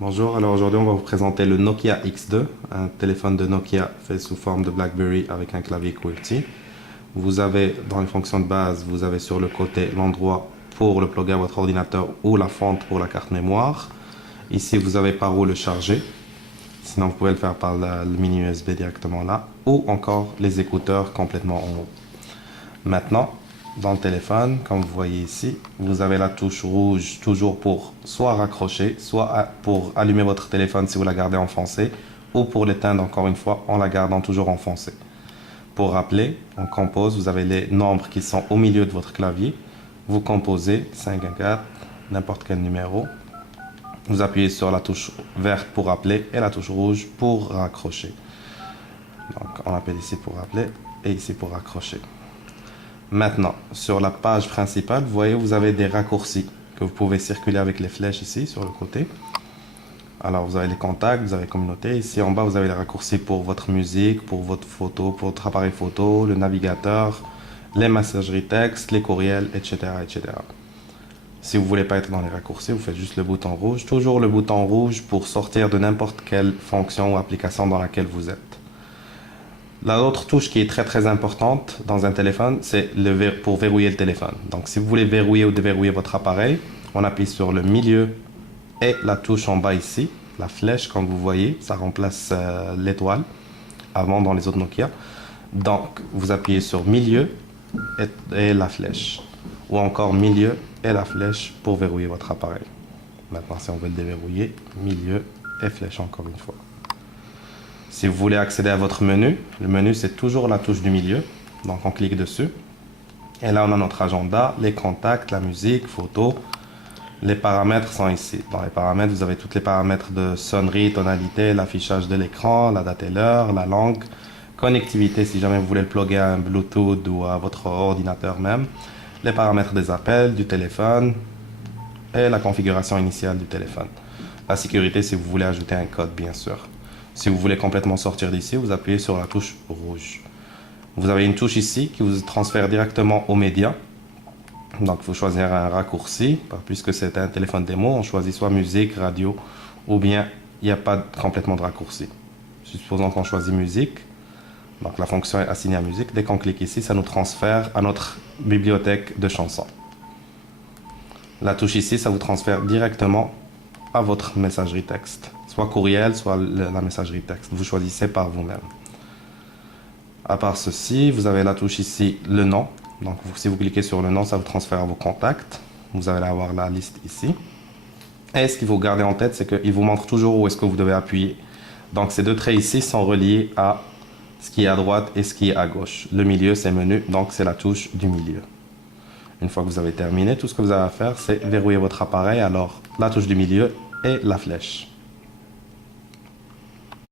Bonjour, alors aujourd'hui on va vous présenter le Nokia X2, un téléphone de Nokia fait sous forme de BlackBerry avec un clavier QWERTY. Vous avez dans les fonctions de base, vous avez sur le côté l'endroit pour le plugger à votre ordinateur ou la fente pour la carte mémoire. Ici vous avez par où le charger, sinon vous pouvez le faire par le mini USB directement là, ou encore les écouteurs complètement en haut. Maintenant, dans le téléphone, comme vous voyez ici, vous avez la touche rouge toujours pour soit raccrocher, soit pour allumer votre téléphone si vous la gardez enfoncée, ou pour l'éteindre encore une fois en la gardant toujours enfoncée. Pour rappeler, on compose, vous avez les nombres qui sont au milieu de votre clavier. Vous composez 514, n'importe quel numéro. Vous appuyez sur la touche verte pour rappeler et la touche rouge pour raccrocher. Donc on appelle ici pour rappeler et ici pour raccrocher. Maintenant, sur la page principale, vous voyez, vous avez des raccourcis que vous pouvez circuler avec les flèches ici sur le côté. Alors, vous avez les contacts, vous avez communauté. Ici en bas, vous avez les raccourcis pour votre musique, pour votre photo, pour votre appareil photo, le navigateur, les messageries texte, les courriels, etc., etc. Si vous ne voulez pas être dans les raccourcis, vous faites juste le bouton rouge. Toujours le bouton rouge pour sortir de n'importe quelle fonction ou application dans laquelle vous êtes. L'autre touche qui est très importante dans un téléphone, c'est pour verrouiller le téléphone. Donc si vous voulez verrouiller ou déverrouiller votre appareil, on appuie sur le milieu et la touche en bas ici, la flèche comme vous voyez, ça remplace l'étoile avant dans les autres Nokia. Donc vous appuyez sur milieu et la flèche, ou encore milieu et la flèche pour verrouiller votre appareil. Maintenant si on veut le déverrouiller, milieu et flèche encore une fois. Si vous voulez accéder à votre menu, le menu c'est toujours la touche du milieu, donc on clique dessus. Et là on a notre agenda, les contacts, la musique, photos. Les paramètres sont ici. Dans les paramètres, vous avez tous les paramètres de sonnerie, tonalité, l'affichage de l'écran, la date et l'heure, la langue, connectivité si jamais vous voulez le plugger à un Bluetooth ou à votre ordinateur même, les paramètres des appels, du téléphone et la configuration initiale du téléphone. La sécurité si vous voulez ajouter un code bien sûr. Si vous voulez complètement sortir d'ici, vous appuyez sur la touche rouge. Vous avez une touche ici qui vous transfère directement aux médias. Donc, il faut choisir un raccourci. Puisque c'est un téléphone démo, on choisit soit musique, radio, ou bien il n'y a pas complètement de raccourci. Supposons qu'on choisit musique. Donc, la fonction est assignée à musique. Dès qu'on clique ici, ça nous transfère à notre bibliothèque de chansons. La touche ici, ça vous transfère directement à votre messagerie texte. Soit courriel, soit la messagerie texte. Vous choisissez par vous-même. À part ceci, vous avez la touche ici, le nom. Donc, si vous cliquez sur le nom, ça vous transfère à vos contacts. Vous allez avoir la liste ici. Et ce qu'il faut garder en tête, c'est qu'il vous montre toujours où est-ce que vous devez appuyer. Donc, ces deux traits ici sont reliés à ce qui est à droite et ce qui est à gauche. Le milieu, c'est menu, donc c'est la touche du milieu. Une fois que vous avez terminé, tout ce que vous avez à faire, c'est verrouiller votre appareil. Alors, la touche du milieu et la flèche.